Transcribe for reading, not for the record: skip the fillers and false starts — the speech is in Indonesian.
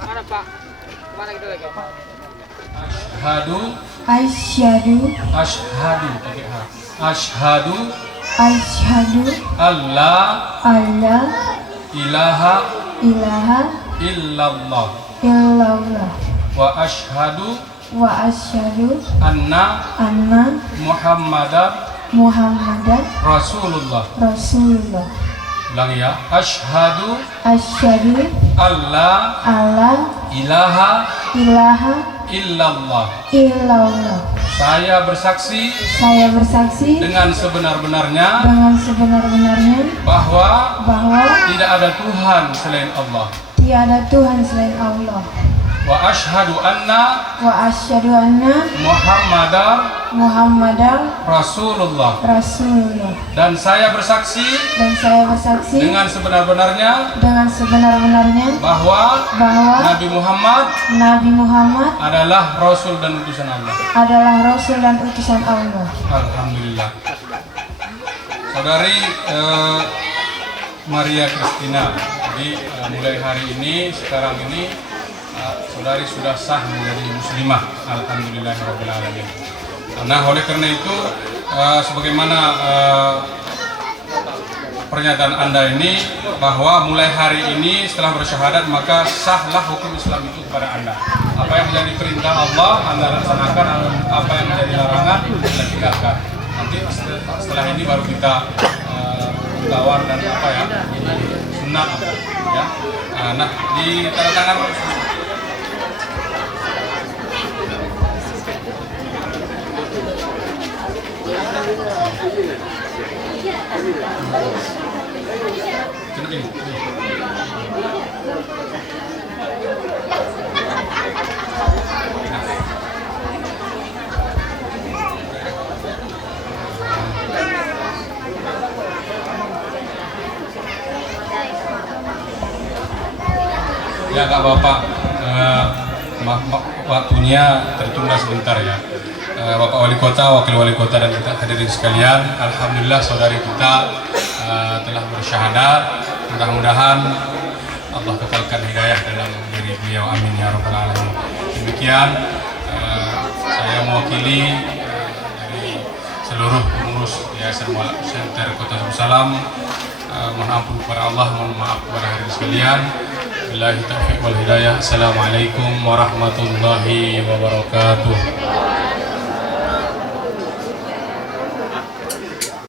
Mana Pak? Mana kita lagi? Asyhadu pakai H. Asyhadu alla ilaha ilaha illallah illallah wa asyhadu anna Muhammadar Rasulullah. Ulang ya. Asyhadu alla ilaha illallah. Saya bersaksi dengan sebenar-benarnya bahwa tidak ada Tuhan selain Allah. Wa asyhadu anna Muhammadar Rasulullah. Dan saya bersaksi dengan sebenar-benarnya bahwa Nabi Muhammad adalah Rasul dan utusan Allah. Alhamdulillah. Saudari Maria Kristina, jadi mulai hari ini, sekarang ini saudari sudah sah menjadi muslimah. Alhamdulillahirabbil alamin. Nah, oleh karena itu sebagaimana pernyataan Anda ini, bahwa mulai hari ini setelah bersyahadat maka sahlah hukum Islam itu kepada Anda. Apa yang menjadi perintah Allah Anda laksanakan, apa yang menjadi larangan Anda tinggalkan. Nanti setelah ini baru kita tawar dan apa ya, sunnah ya. Nah, di tanda tangan ya Kak Bapak, waktunya tertunda sebentar ya. Bapak Wali Kota, Wakil Wali Kota dan kita hadirin sekalian, alhamdulillah saudari kita telah bersyahadat. Mudah-mudahan Allah kekalkan hidayah dalam diri beliau, amin ya rabbal alamin. Demikian saya mewakili dari seluruh pengurus Yayasan Center Kota Darussalam, mohon ampun kepada Allah, mohon maaf kepada hadirin sekalian. Billahi taufiq wal hidayah. Assalamualaikum warahmatullahi wabarakatuh.